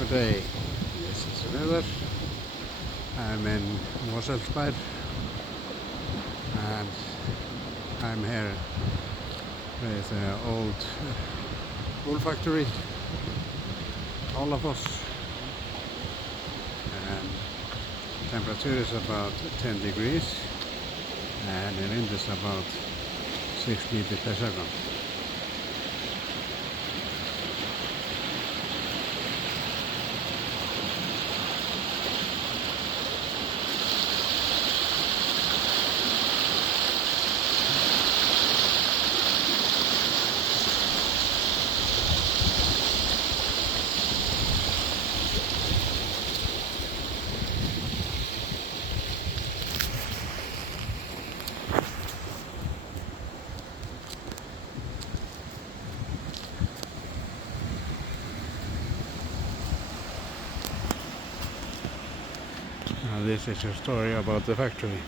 Good day. This is the weather. I'm in Mosfellsbær and I'm here with the old wool factory, Álafoss, and temperature is about 10 degrees and the wind is about 6 meters per second. Now this is a story about the factory.